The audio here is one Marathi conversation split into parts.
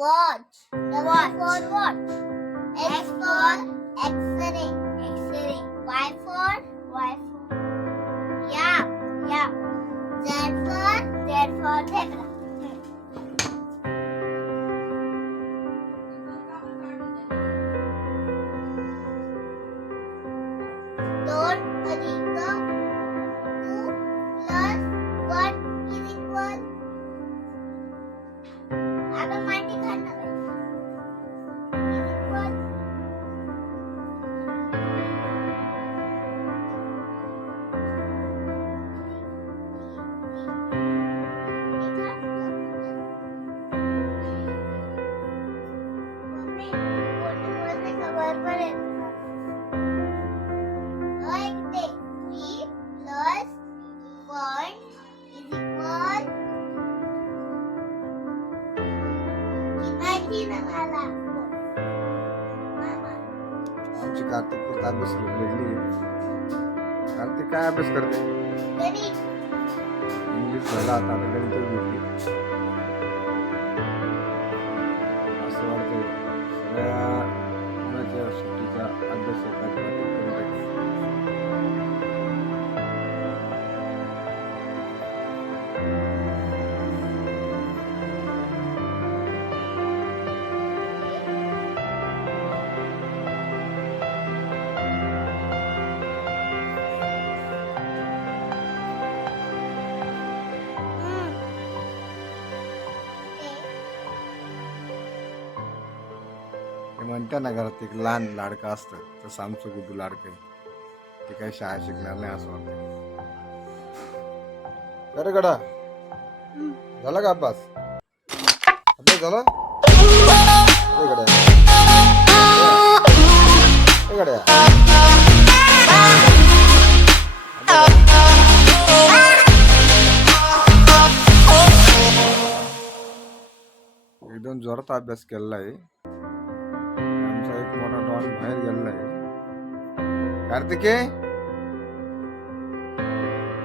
watch. W for watch. X for X-ray. X-ray. Y for आमची कार्तिक पुरता अभ्यास लागली कार्तिक काय अभ्यास करते. इंग्लिश झाला आता आता गणित भेटली ते म्हणता ना घरात एक लहान लाडका असतं तसं आमचं गुड्डू लाडकं. आहे ते काही शाळा शिकणार नाही असं वाटतं अरे गडा झाला का अभ्यास? अभ्यास झाला? गड्या. गड्या. एकदम जोरात अभ्यास केलेला आहे. एक मोठा डॉन बाहेर गेलेला आहे. कार्तिके?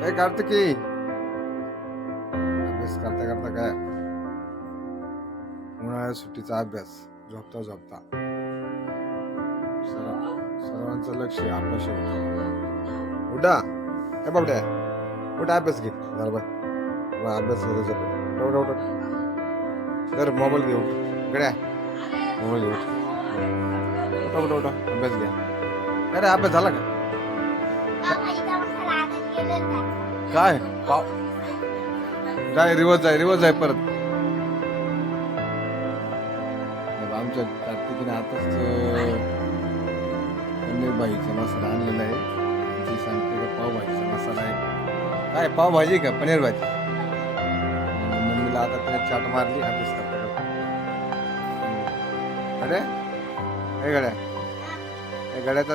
ए कार्तिकी! अभ्यास करता करता काय? उन्हाळ्या सुट्टीचा अभ्यास. झोपता झोपता. सर्वांचं लक्ष अभ्यास उडा हे बाबड्या. उठा अभ्यास घे. बरोबर बाय अभ्यास घे उठा उठा तर मोबाईल घेऊ गड्या. मोबाईल घेऊ उठा उठा उठा. अभ्यास घ्या. अरे अभ्यास झाला का? काय? पाव जाय रिवर्स जाय रिवर्स जाय परत. आमच्या कार्तिकीने आताच अं, पनीर मसाला आणलेला आहे. जी सांगते का मसाला आहे. काय पाव भाजी का पनीर भाजी? मम्मीला आता त्याने चाट मारली अभ्यास करता अरे हे गड्या. या गड्याचा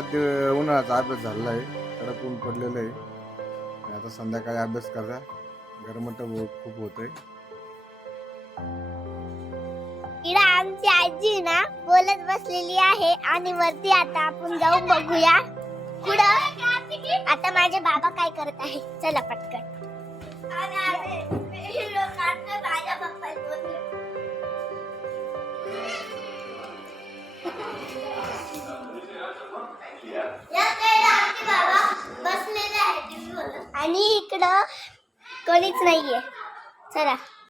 उन्हाळ्याचा अभ्यास झालेला आहे. कडक ऊन पडलेलं आहे. आता संध्याकाळी अभ्यास करा. गरमट खूप होतंय. इकडे आमची आजी ना बोलत बसलेली आहे आणि वरती आता आपण जाऊन बघूया. पुढं आता माझे बाबा काय करत आहे? चला पटकन. आणि इकडं कोणीच नाहीये. चला.